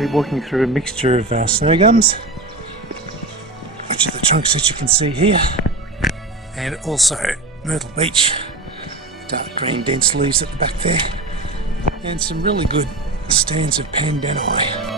going to be walking through a mixture of snow gums, which are the trunks that you can see here, and also Myrtle Beach, dark green dense leaves at the back there, and some really good stands of pandanus.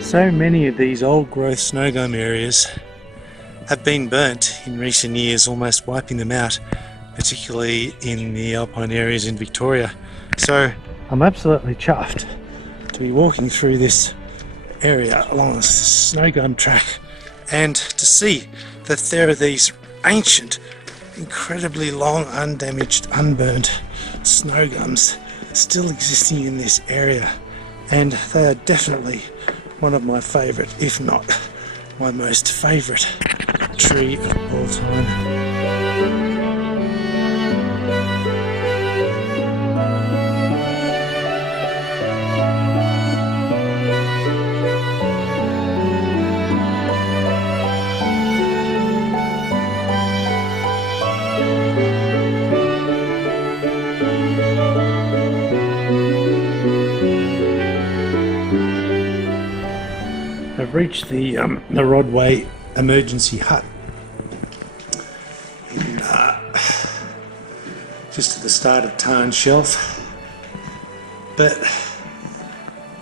So many of these old growth snow gum areas have been burnt in recent years, almost wiping them out, particularly in the alpine areas in Victoria. So I'm absolutely chuffed to be walking through this area along this snow gum track and to see that there are these ancient, incredibly long, undamaged, unburnt snow gums still existing in this area, and they are definitely one of my favourite, if not my most favourite tree of all time. I've reached the Rodway emergency hut in, just at the start of Tarn Shelf, but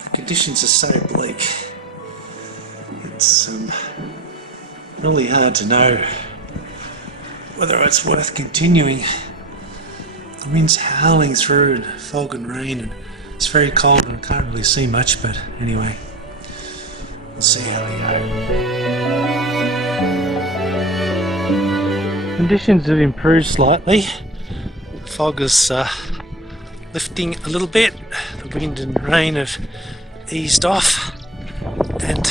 the conditions are so bleak, it's really hard to know whether it's worth continuing. The wind's howling through and fog and rain, and it's very cold and I can't really see much, but anyway, we'll see how we go. Conditions have improved slightly. The fog is lifting a little bit. The wind and rain have eased off, and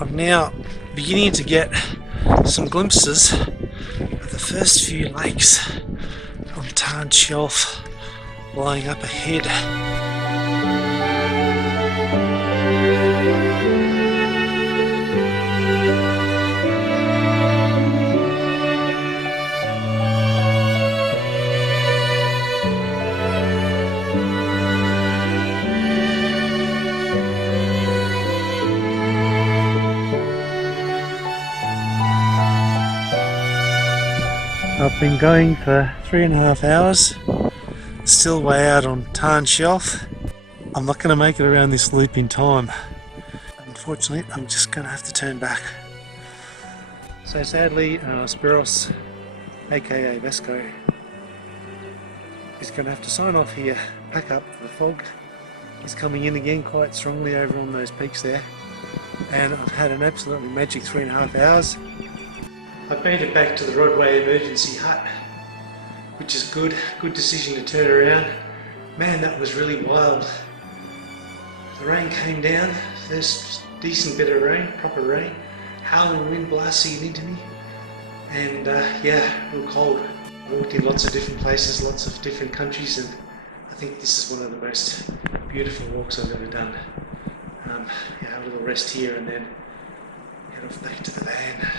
I'm now beginning to get some glimpses of the first few lakes on Tarn Shelf lying up ahead. I've been going for 3.5 hours, still way out on Tarn Shelf. I'm not going to make it around this loop in time. Unfortunately, I'm just going to have to turn back. So sadly, Spiros, aka Vasco, is going to have to sign off here, pack up. The fog is coming in again quite strongly over on those peaks there, and I've had an absolutely magic 3.5 hours. I've made it back to the Rodway emergency hut, which is good decision to turn around. Man, that was really wild. The rain came down, first decent bit of rain, proper rain, howling wind blasting into me, and yeah, real cold. I walked in lots of different places, lots of different countries, and I think this is one of the most beautiful walks I've ever done. Yeah, have a little rest here and then head off back to the van.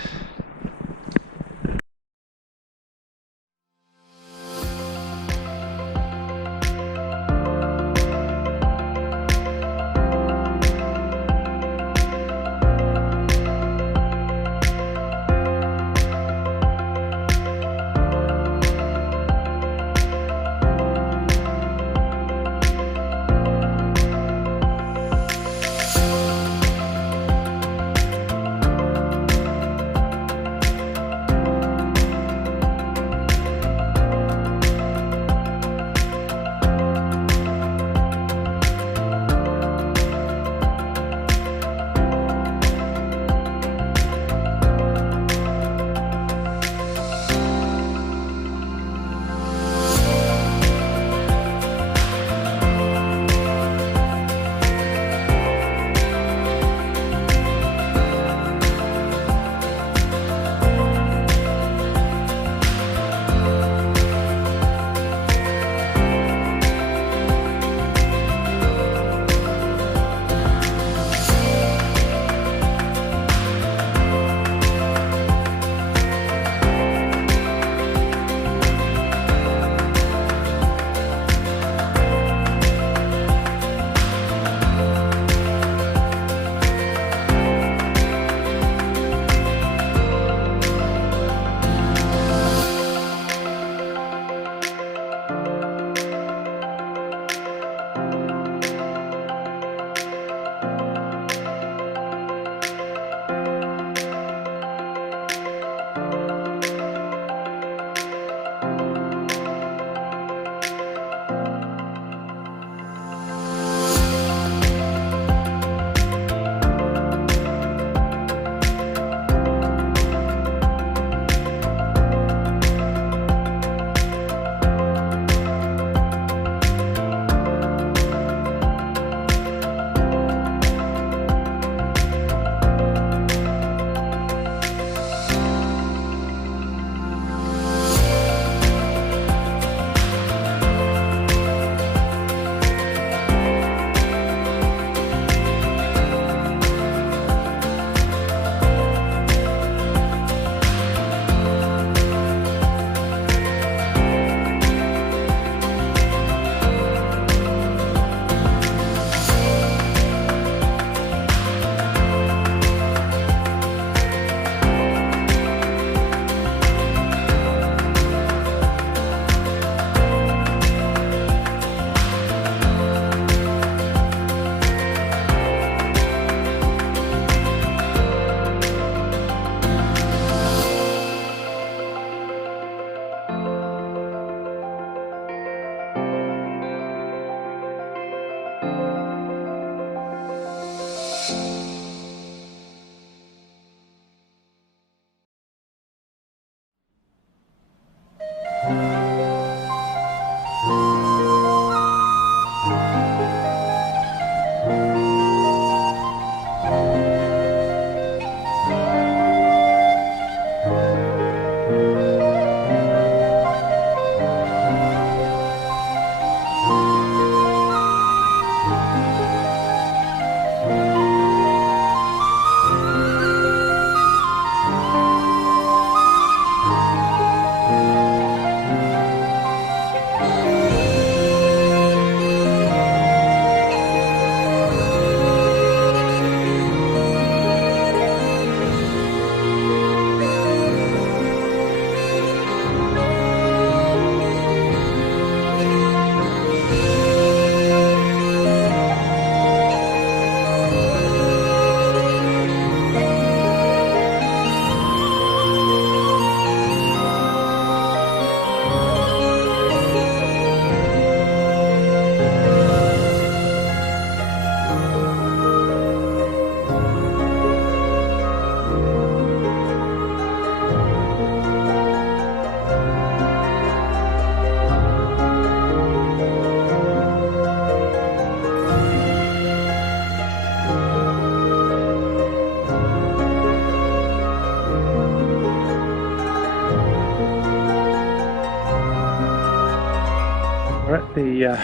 at the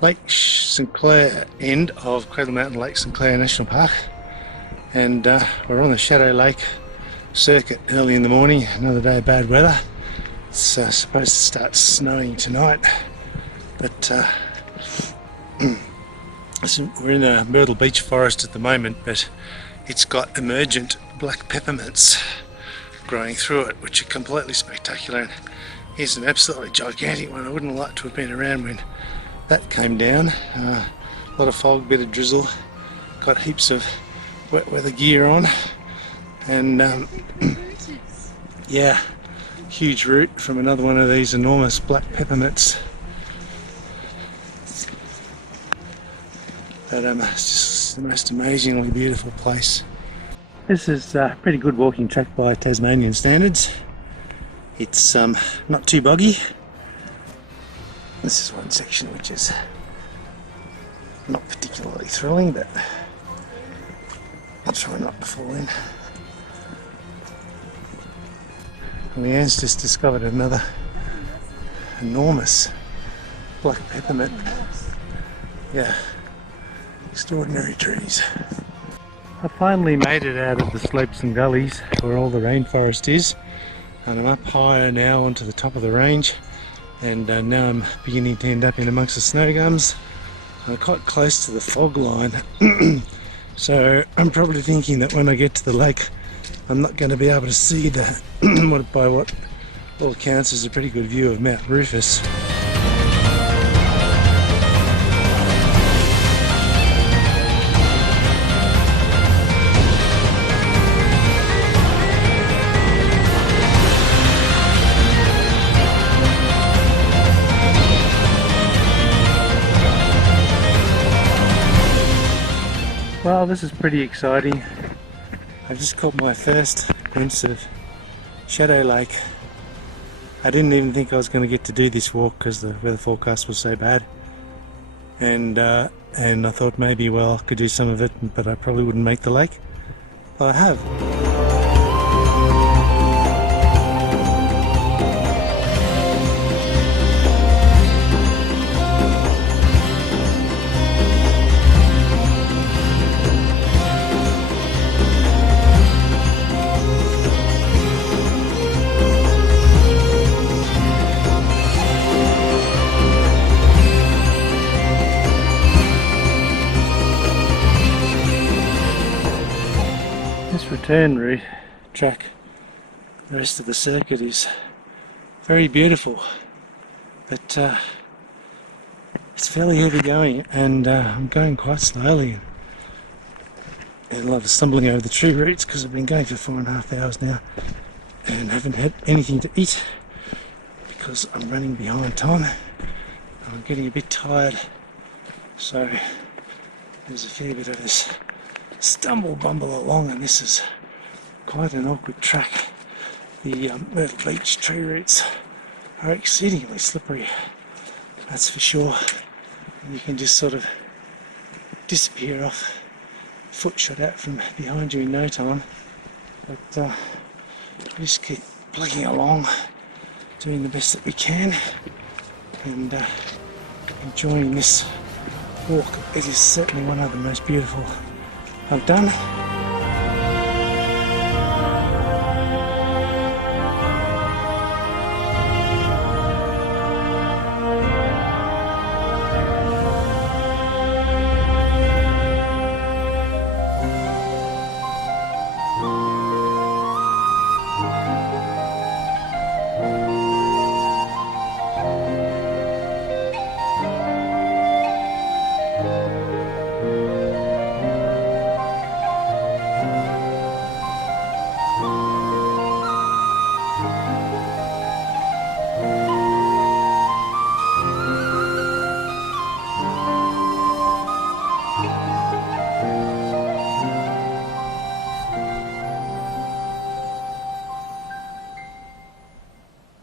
Lake St Clair end of Cradle Mountain, Lake St Clair National Park, and we're on the Shadow Lake circuit early in the morning. Another day of bad weather. It's supposed to start snowing tonight, but we're in a Myrtle Beach forest at the moment, but it's got emergent black peppermints growing through it, which are completely spectacular. And here's an absolutely gigantic one. I wouldn't like to have been around when that came down. A lot of fog, bit of drizzle, got heaps of wet weather gear on, and yeah, huge root from another one of these enormous black peppermints. But it's just the most amazingly beautiful place. This is a pretty good walking track by Tasmanian standards. It's not too boggy. This is one section which is not particularly thrilling, but I'll try not to fall in. And Leanne's just discovered another enormous black peppermint. Yeah, extraordinary trees. I finally made it out of the slopes and gullies where all the rainforest is, and I'm up higher now onto the top of the range, and now I'm beginning to end up in amongst the snow gums. I'm quite close to the fog line, so I'm probably thinking that when I get to the lake I'm not going to be able to see the by what all accounts is a pretty good view of Mount Rufus. Well, this is pretty exciting. I've just caught my first glimpse of Shadow Lake. I didn't even think I was going to get to do this walk because the weather forecast was so bad, and I thought maybe, well, I could do some of it, but I probably wouldn't make the lake. Well, I have. This return route track, the rest of the circuit is very beautiful, but it's fairly heavy going, and I'm going quite slowly, and a lot of stumbling over the tree roots because I've been going for 4.5 hours now and haven't had anything to eat because I'm running behind time. I'm getting a bit tired, so there's a fair bit of this bumble along, and this is quite an awkward track. The Myrtle Beach tree roots are exceedingly slippery, that's for sure, and you can just sort of disappear off, foot shot out from behind you in no time. But we just keep plugging along, doing the best that we can, and enjoying this walk. It is certainly one of the most beautiful I've done.